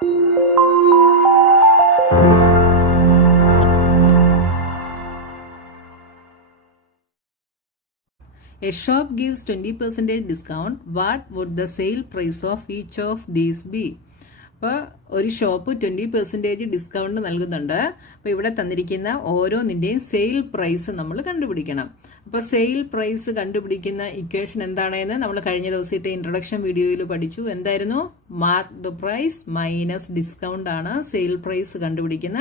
A shop gives 20% discount. What would the sale price of each of these be? അപ്പോൾ ഒരു shop 20% discount നൽകുന്നുണ്ട്. അപ്പോൾ ഇവിടെ തന്നിരിക്കുന്ന ഓരോന്നിൻ്റെയും സെയിൽ പ്രൈസ് നമ്മൾ കണ്ടുപിടിക്കണം. അപ്പോൾ സെയിൽ പ്രൈസ് കണ്ടുപിടിക്കുന്ന ഇക്വേഷൻ എന്താണെന്ന് നമ്മൾ കഴിഞ്ഞ ദിവസത്തെ ഇൻട്രൊഡക്ഷൻ വീഡിയോയിൽ പഠിച്ചു. എന്തായിരുന്നു? മാർക്ക്ഡ് പ്രൈസ് മൈനസ് ഡിസ്കൗണ്ട് ആണ് സെയിൽ പ്രൈസ് കണ്ടുപിടിക്കുന്ന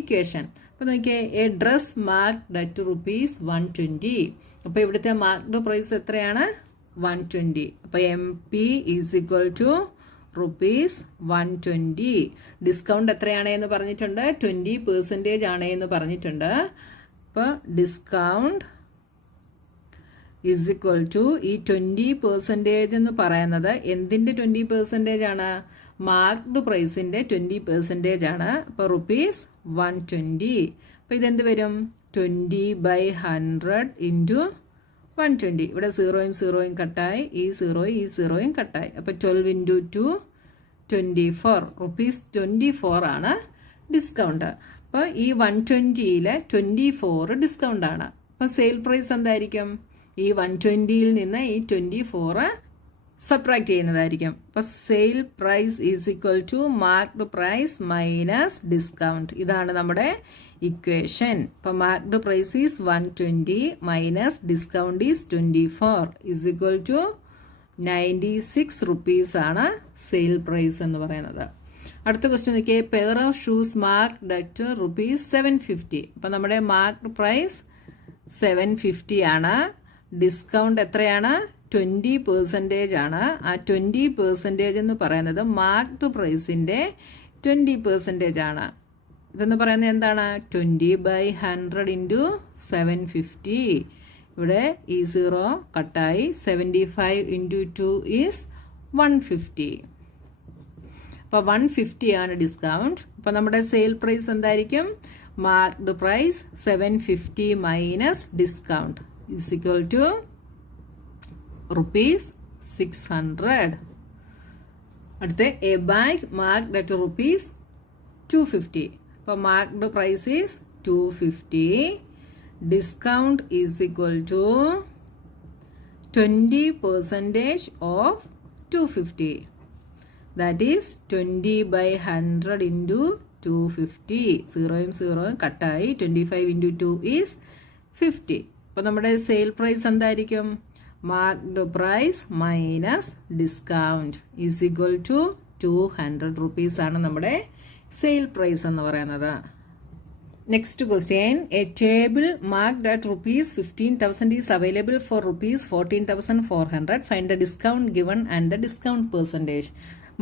ഇക്വേഷൻ. അപ്പോൾ നോക്കിയേ, എ ഡ്രസ് മാർക്ക്ഡ് അറ്റ് ₹120. അപ്പോൾ ഇവിടുത്തെ മാർക്ക്ഡ് പ്രൈസ് എത്രയാണ്? 120. അപ്പോൾ MP is equal to ₹120. Discount എത്രയാണ് എന്ന് പറഞ്ഞിട്ടുണ്ട്? 20% ആണ് എന്ന് പറഞ്ഞിട്ടുണ്ട്. അപ്പോൾ ഡിസ്കൗണ്ട് ഈസ് ഈക്വൽ ടു ഈ 20% എന്ന് പറയുന്നത് എന്തിൻ്റെ 20% ആണ്? മാർക്ക്ഡ് പ്രൈസിന്റെ 20% ആണ്. അപ്പോൾ ₹120. അപ്പോൾ ഇതെന്ത് വരും? 20/100 ഇൻറ്റു 120. ഇവിടെ 0 കട്ടായി, ഈ 0 കട്ടായി. അപ്പോൾ 12 ഇൻറ്റു 2 24. ₹24 ആണ് ഡിസ്കൗണ്ട്. അപ്പോൾ ഈ 120-ൽ 24 ഡിസ്കൗണ്ട് ആണ്. അപ്പോൾ സെയിൽ പ്രൈസ് എന്തായിരിക്കും? ഈ 120-ൽ നിന്ന് ഈ 24 സബ്ട്രാക്ട് ചെയ്യുന്നതായിരിക്കും. അപ്പോൾ sale price is equal to marked price minus discount. ഇതാണ് നമ്മുടെ ഇക്വേഷൻ. അപ്പോൾ marked price is 120 minus discount is 24 is equal to 96 rupees ആണ് സെയിൽ പ്രൈസ് എന്ന് പറയുന്നത്. അടുത്ത ക്വസ്റ്റ്യൻ നോക്കിയേ, pair of shoes marked at ₹750. അപ്പോൾ നമ്മുടെ മാർക്ക്ഡ് പ്രൈസ് 750 ആണ്. ഡിസ്കൗണ്ട് എത്രയാണ്? 20% ആണ്. ആ 20% എന്ന് പറയുന്നത് മാർക്ക്ഡ് പ്രൈസിന്റെ 20% ആണ്. ഇതെന്ന് പറയുന്നത് എന്താണ്? 20/100 ഇൻറ്റു 750. ഇവിടെ ഈ 0 കട്ടായി. 75 ഇൻറ്റു 2 ഈസ് 150. അപ്പോൾ 150 ആണ് ഡിസ്കൗണ്ട്. അപ്പോൾ നമ്മുടെ സെയിൽ പ്രൈസ് എന്തായിരിക്കും? Marked price 750 minus discount is equal to ₹600. അടുത്ത എ ബാഗ് മാർക്ക്ഡ് അറ്റ് ₹250. അപ്പോൾ marked price is 250. Discount is equal to 20% of 250. That is 20/100 into 250. 0 കട്ടായി. 25 ഇൻറ്റു 2 ഈസ് 50. അപ്പോൾ നമ്മുടെ സെയിൽ പ്രൈസ് എന്തായിരിക്കും? Marked price minus discount is equal to 200 rupees ആണ് നമ്മുടെ sale price എന്ന് പറയുന്നത്. Next question, a table marked at ₹15,000 is available for ₹14,400. Find the discount given and the discount percentage.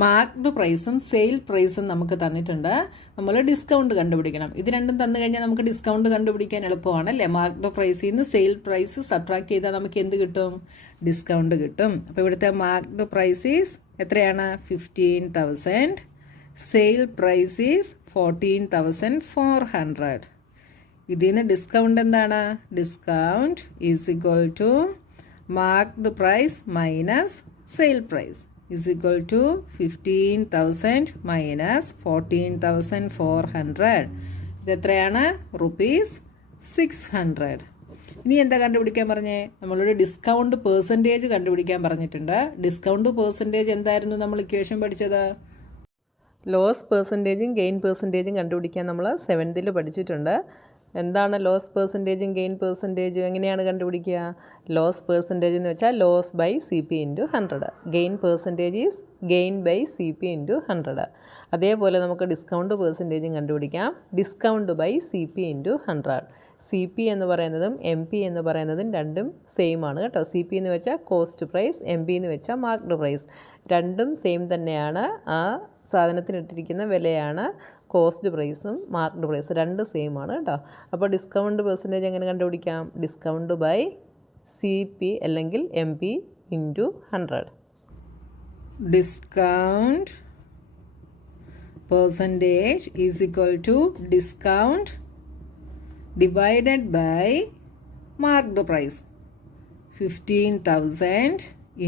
Marked പ്രൈസും sale പ്രൈസും നമുക്ക് തന്നിട്ടുണ്ട്. നമ്മൾ ഡിസ്കൗണ്ട് കണ്ടുപിടിക്കണം. ഇത് രണ്ടും തന്നു കഴിഞ്ഞാൽ നമുക്ക് ഡിസ്കൗണ്ട് കണ്ടുപിടിക്കാൻ എളുപ്പമാണ് അല്ലേ? മാർക്ക്ഡ് പ്രൈസിൽ നിന്ന് സെയിൽ പ്രൈസ് സബ്ട്രാക്ട് ചെയ്താൽ നമുക്ക് എന്ത് കിട്ടും? ഡിസ്കൗണ്ട് കിട്ടും. അപ്പോൾ ഇവിടുത്തെ മാർക്ക്ഡ് പ്രൈസ് ഈസ് എത്രയാണ്? 15,000. Sale price is 14,400. ഇതിൽ നിന്ന് ഡിസ്കൗണ്ട് എന്താണ്? Discount is equal to marked price minus sale price is equal to 15,000 minus 14,400. ഇതെത്രയാണ്? ₹600. ഇനി എന്താ കണ്ടുപിടിക്കാൻ പറഞ്ഞേ? നമ്മളൊരു ഡിസ്കൗണ്ട് പെർസെൻറ്റേജ് കണ്ടുപിടിക്കാൻ പറഞ്ഞിട്ടുണ്ട്. ഡിസ്കൗണ്ട് പെർസെൻറ്റേജ് എന്തായിരുന്നു നമ്മൾ ഇക്വേഷൻ പഠിച്ചത്? ലോസ് പെർസെൻറ്റേജും ഗെയിൻ പെർസെൻറ്റേജും കണ്ടുപിടിക്കാൻ നമ്മൾ 7th പഠിച്ചിട്ടുണ്ട്. എന്താണ് ലോസ് പെർസെൻറ്റേജും ഗെയിൻ പെർസെൻറ്റേജും? എങ്ങനെയാണ് കണ്ടുപിടിക്കുക? ലോസ് പെർസെൻറ്റേജ് എന്ന് വെച്ചാൽ loss by CP into 100. Gain percentage is gain by CP into 100. അതേപോലെ നമുക്ക് ഡിസ്കൗണ്ട് പെർസെൻറ്റേജും കണ്ടുപിടിക്കാം. Discount by CP into 100. CP എന്ന് പറയുന്നതും MP എന്ന് പറയുന്നതും രണ്ടും സെയിം ആണ് കേട്ടോ. CP എന്ന് വെച്ചാൽ കോസ്റ്റ് പ്രൈസ്, MP എന്ന് വെച്ചാൽ മാർക്ക്ഡ് പ്രൈസ്. രണ്ടും സെയിം തന്നെയാണ്. ആ സാധനത്തിനിട്ടിരിക്കുന്ന വിലയാണ് കോസ്റ്റ് പ്രൈസും മാർക്ക്ഡ് പ്രൈസ് രണ്ട് സെയിം ആണ് കേട്ടോ. അപ്പോൾ ഡിസ്കൗണ്ട് പെർസെൻറ്റേജ് എങ്ങനെ കണ്ടുപിടിക്കാം? ഡിസ്കൗണ്ട് ബൈ CP അല്ലെങ്കിൽ MP into 100. Discount percentage is equal to discount divided by marked price. 15,000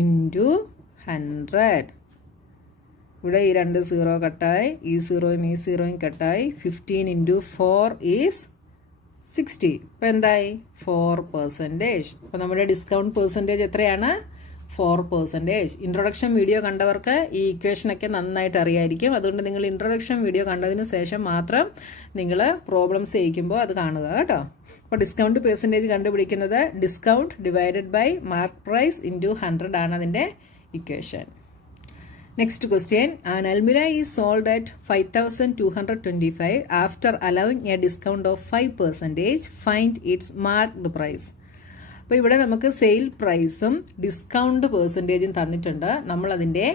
into 100. ഇവിടെ ഈ 2 സീറോ കട്ടായി, ഈ സീറോയും കട്ടായി. 15 × 4 ഈസ് 60. അപ്പോൾ എന്തായി? 4%. അപ്പോൾ നമ്മുടെ ഡിസ്കൗണ്ട് പെർസെൻറ്റേജ് എത്രയാണ്? 4%. ഇൻട്രൊഡക്ഷൻ വീഡിയോ കണ്ടവർക്ക് ഈ ഇക്വേഷനൊക്കെ നന്നായിട്ട് അറിയായിരിക്കും. അതുകൊണ്ട് നിങ്ങൾ ഇൻട്രൊഡക്ഷൻ വീഡിയോ കണ്ടതിന് ശേഷം മാത്രം നിങ്ങൾ പ്രോബ്ലംസ് ചെയ്യിക്കുമ്പോൾ അത് കാണുക കേട്ടോ. അപ്പോൾ ഡിസ്കൗണ്ട് പെർസെൻറ്റേജ് കണ്ടുപിടിക്കുന്നത് discount divided by mark price into 100 ആണ് അതിൻ്റെ equation. Next question, an Almirah is sold at 5,225 after allowing a discount of 5%. Find its marked price. അപ്പോൾ ഇവിടെ നമുക്ക് സെയിൽ പ്രൈസും ഡിസ്കൗണ്ട് പെർസെൻറ്റേജും തന്നിട്ടുണ്ട്. നമ്മളതിൻ്റെ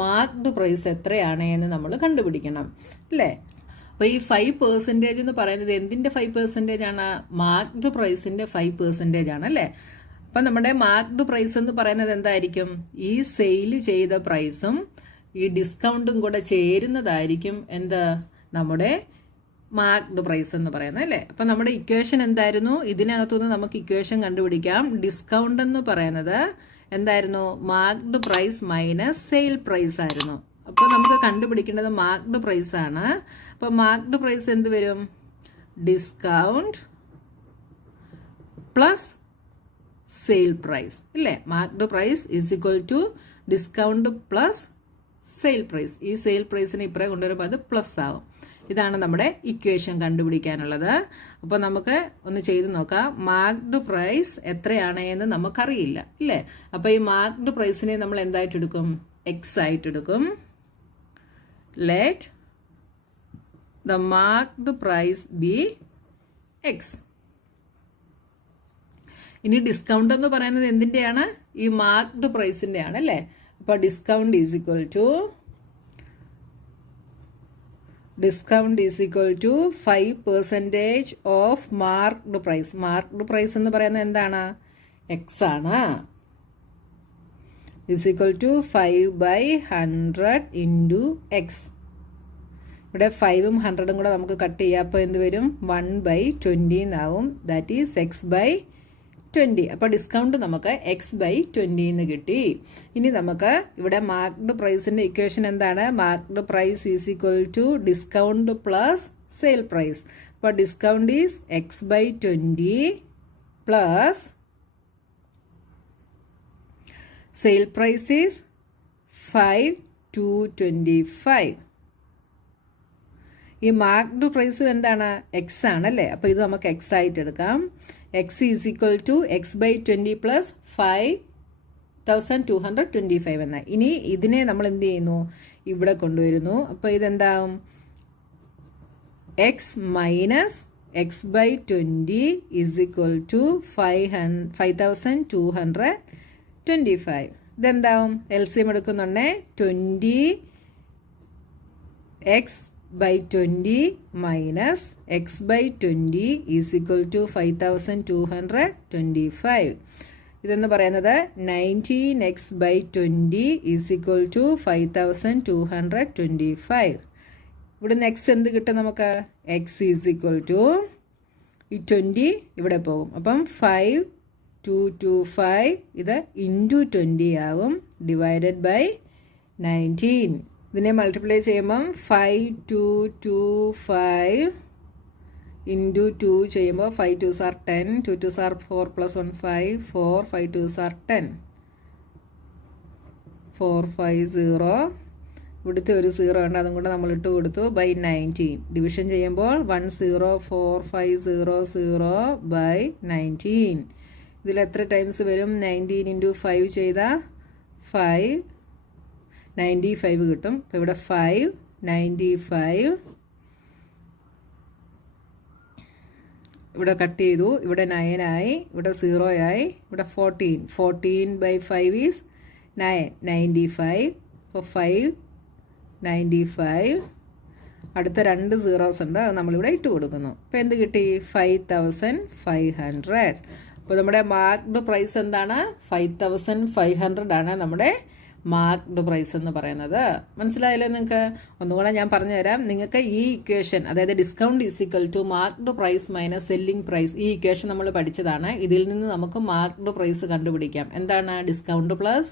മാർക്ക്ഡ് പ്രൈസ് എത്രയാണ് എന്ന് നമ്മൾ കണ്ടുപിടിക്കണം അല്ലേ. അപ്പോൾ ഈ 5% എന്ന് പറയുന്നത് എന്തിൻ്റെ 5% ആണ്? മാർക്ക്ഡ് പ്രൈസിൻ്റെ 5% ആണ് അല്ലേ. അപ്പം നമ്മുടെ മാർക്ക്ഡ് പ്രൈസ് എന്ന് പറയുന്നത് എന്തായിരിക്കും? ഈ സെയിൽ ചെയ്ത പ്രൈസും ഈ ഡിസ്കൗണ്ടും കൂടെ ചേരുന്നതായിരിക്കും എന്ത്? നമ്മുടെ മാർക്ക്ഡ് പ്രൈസ് എന്ന് പറയുന്നത് അല്ലേ. അപ്പം നമ്മുടെ ഇക്വേഷൻ എന്തായിരുന്നു? ഇതിനകത്തുനിന്ന് നമുക്ക് ഇക്വേഷൻ കണ്ടുപിടിക്കാം. ഡിസ്കൗണ്ട് എന്ന് പറയുന്നത് എന്തായിരുന്നു? Marked price minus sale price ആയിരുന്നു. അപ്പോൾ നമുക്ക് കണ്ടുപിടിക്കേണ്ടത് മാർക്ക്ഡ് പ്രൈസ് ആണ്. അപ്പോൾ മാർക്ക്ഡ് പ്രൈസ് എന്ത് വരും? ഡിസ്കൗണ്ട് പ്ലസ് സെയിൽ പ്രൈസ് ഇല്ലേ. Marked price is equal to discount plus sale price. ഈ സെയിൽ പ്രൈസിനെ ഇപ്പറേ കൊണ്ടുവരുമ്പോൾ അത് പ്ലസ് ആവും. ഇതാണ് നമ്മുടെ ഇക്വേഷൻ കണ്ടുപിടിക്കാനുള്ളത്. അപ്പോൾ നമുക്ക് ഒന്ന് ചെയ്ത് നോക്കാം. മാർക്ക്ഡ് പ്രൈസ് എത്രയാണ് എന്ന് നമുക്കറിയില്ല ഇല്ലേ. അപ്പോൾ ഈ മാർക്ക്ഡ് പ്രൈസിനെ നമ്മൾ എന്തായിട്ട് എടുക്കും? എക്സ് ആയിട്ട് എടുക്കും. Let the marked price be x. ഇനി ഡിസ്കൗണ്ട് എന്ന് പറയുന്നത് എന്തിൻ്റെയാണ്? ഈ മാർക്ക്ഡ് പ്രൈസിൻ്റെ ആണ് അല്ലേ. അപ്പോൾ discount is equal to 5% of marked price. Marked price എന്ന് പറയുന്നത് എന്താണ്? എക്സ് ആണ്. Is equal to 5/100 into x. ഇവിടെ 5ഉം 100ഉം കൂടെ നമുക്ക് കട്ട് ചെയ്യാം. അപ്പോൾ എന്ത് വരും? 1/20 എന്നാവും. That is x/20. അപ്പോൾ ഡിസ്കൗണ്ട് നമുക്ക് x/20 എന്ന് കിട്ടി. ഇനി നമുക്ക് ഇവിടെ മാർക്ക്ഡ് പ്രൈസിൻ്റെ ഇക്വേഷൻ എന്താണ്? Marked price is equal to discount plus sale price. അപ്പോൾ discount is x/20 plus sale price is 5,225. ഈ മാർക്ക്ഡ് പ്രൈസ് എന്താണ്? എക്സ് ആണല്ലേ. അപ്പോൾ ഇത് നമുക്ക് എക്സ് ആയിട്ട് എടുക്കാം. X is equal to x/20 plus 5,225 എന്ന. ഇനി ഇതിനെ നമ്മൾ എന്ത് ചെയ്യുന്നു? ഇവിടെ കൊണ്ടുവരുന്നു. അപ്പോൾ ഇതെന്താവും? X minus x/20 is equal to 5,225. ഇതെന്താവും? LCM എടുക്കുന്നുണ്ടേ. 20x/20 minus x/20 is equal to 5,225. ഇതെന്ന് പറയുന്നത് 19x/20 is equal to 5,225. ഇവിടുന്ന് x എന്ത് കിട്ടും നമുക്ക്? x is equal to ഈ 20 ഇവിടെ പോകും. അപ്പം 5,225 ഇത് ഇൻറ്റു 20 ആകും ഡിവൈഡഡ് ബൈ 19. ഇതിനെ മൾട്ടിപ്ലൈ ചെയ്യുമ്പം 5,225 ഇൻറ്റു 2 ചെയ്യുമ്പോൾ 5 2s are 10, 2 2s are 4 plus 1 5, 4 5 2s are 10, 450. ഇവിടുത്തെ ഒരു 0 ഉണ്ട്, അതും കൂടെ നമ്മൾ ഇട്ട് കൊടുത്തു ബൈ 19. ഡിവിഷൻ ചെയ്യുമ്പോൾ 104,500/19. ഇതിൽ എത്ര ടൈംസ് വരും? 19 ഇൻറ്റു 5 ചെയ്താൽ 595 കിട്ടും. അപ്പോൾ ഇവിടെ 595 ഇവിടെ കട്ട് ചെയ്തു. ഇവിടെ 9 ആയി, ഇവിടെ 0 ആയി, ഇവിടെ 14. 14/5 ഈസ് 9, 95. അപ്പോൾ 595. അടുത്ത 2 zeros ഉണ്ട്, അത് നമ്മളിവിടെ ഇട്ട് കൊടുക്കുന്നു. അപ്പോൾ എന്ത് കിട്ടി? 5,500. അപ്പോൾ നമ്മുടെ മാർക്ക്ഡ് പ്രൈസ് എന്താണ്? 5,500 ആണ് നമ്മുടെ മാർക്ക്ഡ് പ്രൈസ് എന്ന് പറയുന്നത്. മനസ്സിലായല്ലോ നിങ്ങൾക്ക്? ഒന്നുകൂടെ ഞാൻ പറഞ്ഞുതരാം. നിങ്ങൾക്ക് ഈ ഇക്വേഷൻ, അതായത് discount is equal to marked price minus selling price, ഈ ഇക്വേഷൻ നമ്മൾ പഠിച്ചതാണ്. ഇതിൽ നിന്ന് നമുക്ക് മാർക്ക്ഡ് പ്രൈസ് കണ്ടുപിടിക്കാം. എന്താണ്? Discount plus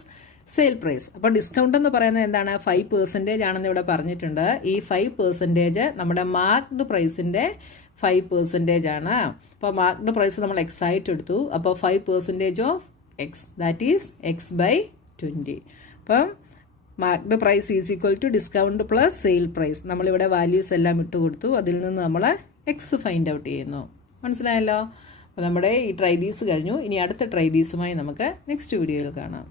sale price. അപ്പോൾ ഡിസ്കൗണ്ട് എന്ന് പറയുന്നത് എന്താണ്? 5% ആണെന്ന് ഇവിടെ പറഞ്ഞിട്ടുണ്ട്. ഈ 5% നമ്മുടെ മാർക്ക്ഡ് പ്രൈസിൻ്റെ 5% ആണ്. അപ്പോൾ മാർക്ക്ഡ് പ്രൈസ് നമ്മൾ എക്സ് ആയിട്ട് എടുത്തു. അപ്പോൾ 5% of X, that is x/20. അപ്പം marked price is equal to discount plus sale price. നമ്മളിവിടെ വാല്യൂസ് എല്ലാം ഇട്ട് കൊടുത്തു. അതിൽ നിന്ന് നമ്മൾ എക്സ് ഫൈൻഡ് ഔട്ട് ചെയ്യുന്നു. മനസ്സിലായല്ലോ? അപ്പോൾ നമ്മുടെ ഈ ട്രൈ ദീസ് കഴിഞ്ഞു. ഇനി അടുത്ത ട്രൈ ദീസുമായി നമുക്ക് നെക്സ്റ്റ് വീഡിയോയിൽ കാണാം.